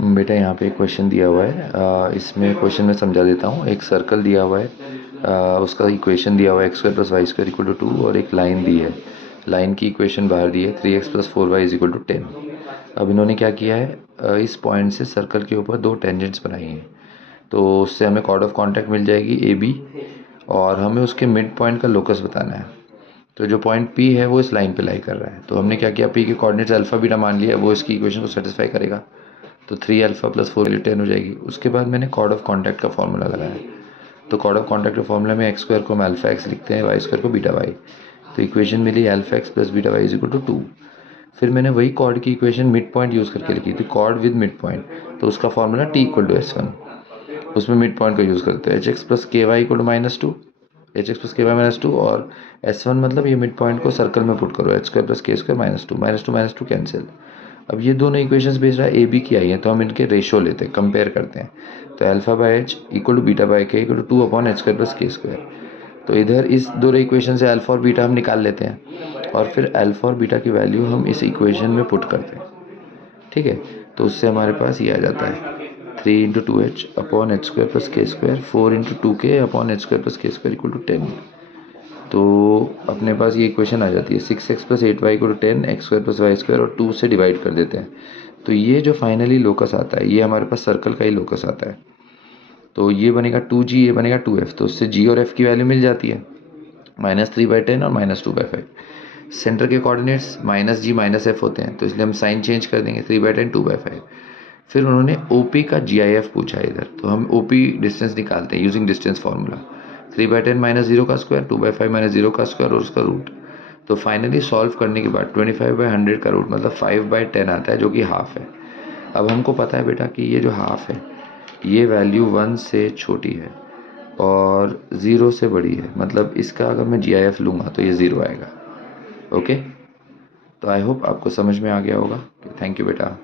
बेटा यहाँ पे एक क्वेश्चन दिया हुआ है, इसमें क्वेश्चन में समझा देता हूँ। एक सर्कल दिया हुआ है, उसका इक्वेशन दिया हुआ है x² + y² = 2 और एक लाइन दी है। लाइन की इक्वेशन बाहर दी है 3x + 4y = 10। अब इन्होंने क्या किया है, इस पॉइंट से सर्कल के ऊपर दो टेंजेंट्स बनाई हैं, तो उससे हमें कॉर्ड ऑफ कॉन्टैक्ट मिल जाएगी AB, और हमें उसके मिड पॉइंट का लोकस बताना है। तो जो पॉइंट P है वो इस लाइन पे लाई कर रहा है, तो हमने क्या किया, P के कोऑर्डिनेट्स अल्फा बीटा मान लिया, वो इसकी इक्वेशन को सेटिस्फाई करेगा। तो 3α + 4 वैल्यू 10 हो जाएगी। उसके बाद मैंने कॉर्ड ऑफ कॉन्टैक्ट का फॉर्मूला लगाया। तो कॉर्ड ऑफ कॉन्टैक्ट के फॉर्मूला में x² को हम अल्फा x लिखते हैं, y² को बीटा y। तो इक्वेशन मिली अल्फा x + बीटा y = 2। फिर मैंने वही कॉर्ड की इक्वेशन मिड पॉइंट यूज़ करके लिखी थी, कॉर्ड विद मिड पॉइंट। तो उसका फॉर्मूला t = s1, उसमें मिड पॉइंट का यूज़ करते हैं। hx + ky = -2, hx + ky -2, और s1 मतलब ये मिड पॉइंट को सर्कल में पुट करो, h² + k² -2 -2 कैंसिल। अब ये दोनों इक्वेशंस भेज रहा है AB की आई है, तो हम इनके रेशो लेते हैं, कंपेयर करते हैं। तो α/h = β/k = 2/h² + k²। तो इधर इस दोनों इक्वेशन से अल्फा और बीटा हम निकाल लेते हैं, और फिर अल्फा और बीटा की वैल्यू हम इस इक्वेशन में पुट करते हैं। ठीक है, तो उससे हमारे पास ये आ जाता है 3 × 2h/h² + k², 4 × 2k/h² + k² = 10। तो अपने पास ये इक्वेशन आ जाती है 6x + 8y = 10, x² + y² और 2 से डिवाइड कर देते हैं। तो ये जो फाइनली लोकस आता है, ये हमारे पास सर्कल का ही लोकस आता है। तो ये बनेगा 2g, ये बनेगा 2f। तो उससे g और f की वैल्यू मिल जाती है, -3/10 और -2/5। सेंटर के कोऑर्डिनेट्स -g -f होते हैं, तो इसलिए हम साइन चेंज कर देंगे, 3/10 2/5। फिर उन्होंने OP का GIF पूछा है इधर, तो हम OP डिस्टेंस निकालते हैं यूजिंग डिस्टेंस फार्मूला। 3/10 -0 का स्क्वायर, 2/5 -0 का स्क्वायर और उसका रूट। तो फाइनली सॉल्व करने के बाद 25/100 का रूट मतलब 5/10 आता है, जो कि हाफ है। अब हमको पता है बेटा कि ये जो हाफ है, ये वैल्यू 1 से छोटी है और 0 से बड़ी है, मतलब इसका अगर मैं GIF लूँगा तो ये 0 आएगा। ओके, तो आई होप आपको समझ में आ गया होगा। थैंक यू बेटा।